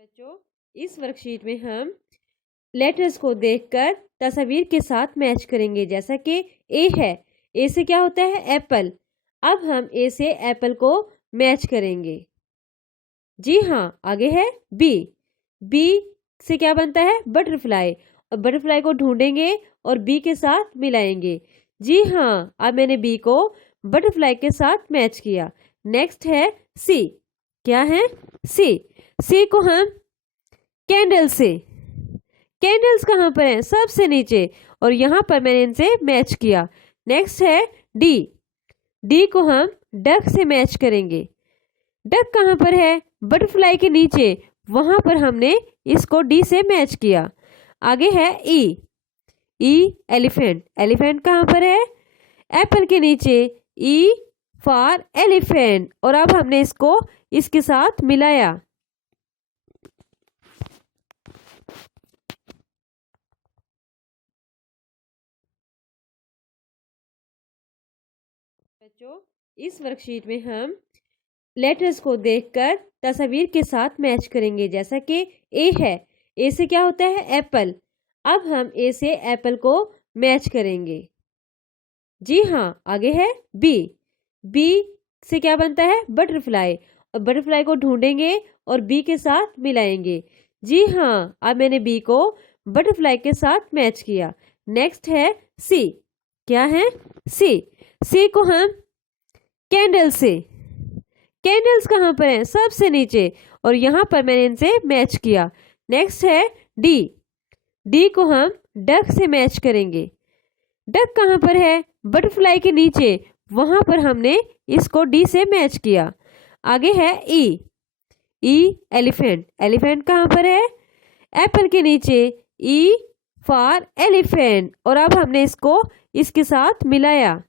बच्चों, इस वर्कशीट में हम लेटर्स को देखकर तस्वीर के साथ मैच करेंगे। जैसा कि ए है, ए से क्या होता है? एप्पल। अब हम ए से एप्पल को मैच करेंगे। जी हाँ। आगे है बी। बी से क्या बनता है? बटरफ्लाई। और बटरफ्लाई को ढूंढेंगे और बी के साथ मिलाएंगे। जी हाँ, अब मैंने बी को बटरफ्लाई के साथ मैच किया। नेक्स्ट है सी। क्या है? सी। सी को हम कैंडल से। कैंडल्स कहाँ पर है? सबसे नीचे। और यहाँ पर मैंने इनसे मैच किया। नेक्स्ट है डी। डी को हम डक से मैच करेंगे। डक कहाँ पर है? बटरफ्लाई के नीचे। वहां पर हमने इसको डी से मैच किया। आगे है ई। ई एलिफेंट। एलिफेंट कहाँ पर है? एप्पल के नीचे। E for elephant. और अब हमने इसको इसके साथ मिलाया। बच्चों, इस वर्कशीट में हम लेटर्स को देखकर तस्वीर के साथ मैच करेंगे। जैसा कि ए है, ए से क्या होता है? एप्पल। अब हम ए से एप्पल को मैच करेंगे। जी हाँ। आगे है बी। बी से क्या बनता है? बटरफ्लाई। और बटरफ्लाई को ढूंढेंगे और बी के साथ मिलाएंगे। जी हाँ, अब मैंने बी को बटरफ्लाई के साथ मैच किया। नेक्स्ट है सी। क्या है? सी। सी को हम कैंडल से। कैंडल्स कहाँ पर है? सबसे नीचे। और यहाँ पर मैंने इनसे मैच किया। नेक्स्ट है डी। डी को हम डक से मैच करेंगे। डक कहाँ पर है? बटरफ्लाई के नीचे। वहां पर हमने इसको डी से मैच किया। आगे है ई। ई एलिफेंट। एलिफेंट कहाँ पर है? एप्पल के नीचे। E for elephant. और अब हमने इसको इसके साथ मिलाया।